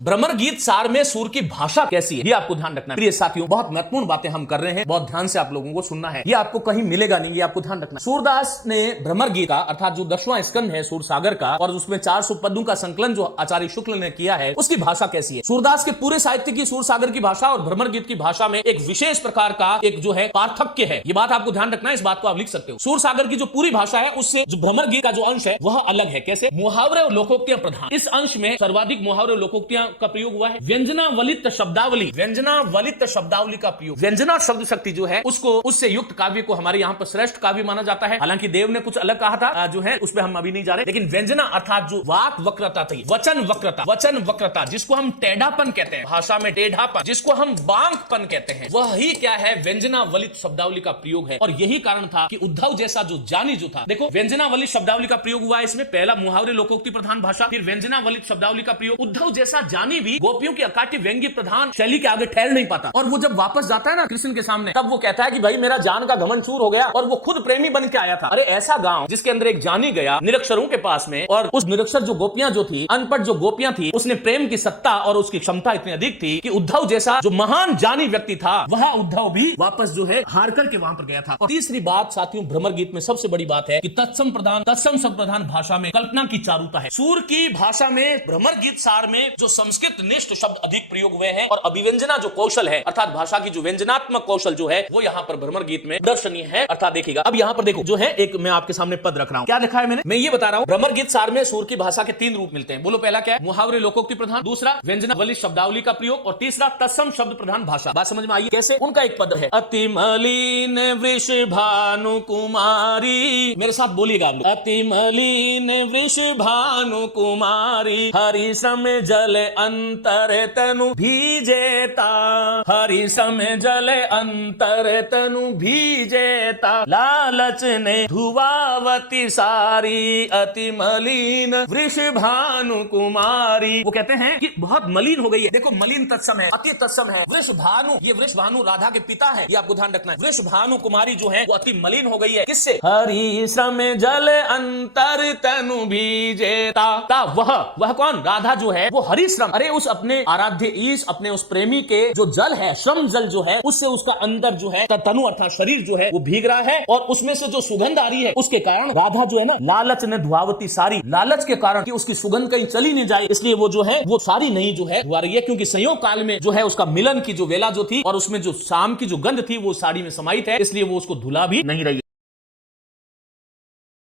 भ्रमर गीत सार में सुर की भाषा कैसी है ये आपको ध्यान रखना है। प्रिय साथियों, बहुत महत्वपूर्ण बातें हम कर रहे हैं, बहुत ध्यान से आप लोगों को सुनना है। ये आपको कहीं मिलेगा नहीं, ये आपको ध्यान रखना है। सूरदास ने भ्रमर गीत का अर्थात जो 10वां स्कंद है सूर सागर का, और उसमें 400 पद्यों का संकलन जो आचार्य शुक्ल ने किया है, उसकी भाषा कैसी है। सूरदास के पूरे साहित्य की सूर सागर की भाषा और भ्रमर गीत की भाषा में एक विशेष प्रकार का एक जो है पार्थक्य है। ये बात आपको ध्यान रखना है, इस बात को आप लिख सकते हो। सूर सागर की जो पूरी भाषा है उससे जो भ्रमर गीत का जो अंश है वह अलग है। कैसे? मुहावरे और लोकोक्तियां प्रधान। इस अंश में सर्वाधिक मुहावरे और लोकोक्तियां का प्रयोग हुआ है। व्यंजनावलित शब्दावली, व्यंजनावलित शब्दावली का प्रयोग, व्यंजना शब्द शक्ति जो है उसको, उससे युक्त काव्य को हमारे यहाँ पर श्रेष्ठ काव्य माना जाता है। हालांकि देव ने कुछ अलग कहा था जो है उस पर हम अभी नहीं जा रहे, लेकिन व्यंजना अर्थात जो वाक वक्रता थी, वचन वक्रता, वचन वक्रता जिसको हम टेढ़ापन कहते हैं, भाषा में टेढ़ापन जिसको हम बांकपन कहते हैं, वही क्या है? व्यंजनावलित शब्दावली का प्रयोग है। और यही कारण था कि उद्धव जैसा जो जानी जो था, देखो व्यंजनावलित शब्दावली का प्रयोग हुआ है इसमें। पहला मुहावरे लोकोक्ति प्रधान भाषा, फिर व्यंजनावलित शब्दावली का प्रयोग। उद्धव जैसा जानी भी गोपियों की अकाट्य व्यंग्य प्रधान शैली के आगे ठहर नहीं पाता, और वो जब वापस जाता है ना कृष्ण के सामने, तब वो कहता है कि भाई मेरा जान का घमंड चूर हो गया, और वो खुद प्रेमी बन के आया था। अरे ऐसा गांव जिसके अंदर एक जानी गया निरक्षरों के पास में, और उस निरक्षर जो गोपियां जो थी, अनपढ़ जो गोपियां थी, उसने प्रेम की सत्ता और उसकी क्षमता इतनी अधिक थी कि उद्धव जैसा जो महान जानी व्यक्ति था, वह उद्धव भी वापस जो है हार करके वहां पर गया था। और तीसरी बात साथियों, भ्रमर गीत में सबसे बड़ी बात है कि तत्सम प्रधान, तत्सम शब्द प्रधान भाषा में कल्पना की चारुता है। सूर की भाषा में भ्रमर गीत सार में जो संस्कृत निष्ठ शब्द अधिक प्रयोग हुए हैं, और अभिव्यंजना जो कौशल है अर्थात भाषा की जो व्यंजनात्मक कौशल जो है वो यहाँ पर भ्रमर गीत में दर्शनीय है। अर्थात देखिएगा, अब यहाँ पर देखो जो है एक मैं आपके सामने पद रख रहा हूँ। क्या लिखा है मैंने? मैं ये बता रहा हूँ, भ्रमर गीत सार में सूर की भाषा के 3 रूप मिलते हैं। बोलो पहला क्या है? मुहावरे लोकोक्ति प्रधान, दूसरा व्यंजनावली शब्दावली का प्रयोग, और तीसरा तत्सम शब्द प्रधान भाषा। बात समझ में आई? कैसे? उनका एक पद है, अति मलिन वृषभानु कुमारी। मेरे साथ बोलिएगा आप लोग, अति मलिन वृषभानु कुमारी, हरि सम जल अंतर तनु भीजेता, हरि सम जल अंतर तनु भीजेता, लालच ने धुआवती सारी, अति मलिन वृषभानु कुमारी। वो कहते हैं कि बहुत मलिन हो गई है। देखो मलिन तत्सम है, अति तत्सम है। वृषभानु, ये वृषभानु राधा के पिता है, ये आपको ध्यान रखना है। वृषभानु कुमारी जो है वो अति मलिन हो गई है। किससे? हरि सम जल अंतर तनु भीजेता। वह कौन? राधा जो है वो हरिश्रम, अरे उस अपने आराध्य ईश, अपने उस प्रेमी के जो जल है, श्रम जल जो है, उससे उसका अंदर जो है तनु अर्थात शरीर जो है वो भीग रहा है, और उसमें से जो सुगंध आ रही है उसके कारण राधा जो है ना, लालच ने धुआवती सारी, लालच के कारण कि उसकी सुगंध कहीं चली नहीं जाए, इसलिए वो जो है वो सारी नहीं जो है धुआ रही है, क्योंकि संयोग काल में जो है उसका मिलन की जो वेला जो थी, और उसमें जो शाम की जो गंध थी वो साड़ी में समाहित है, इसलिए वो उसको धुला भी नहीं रही है।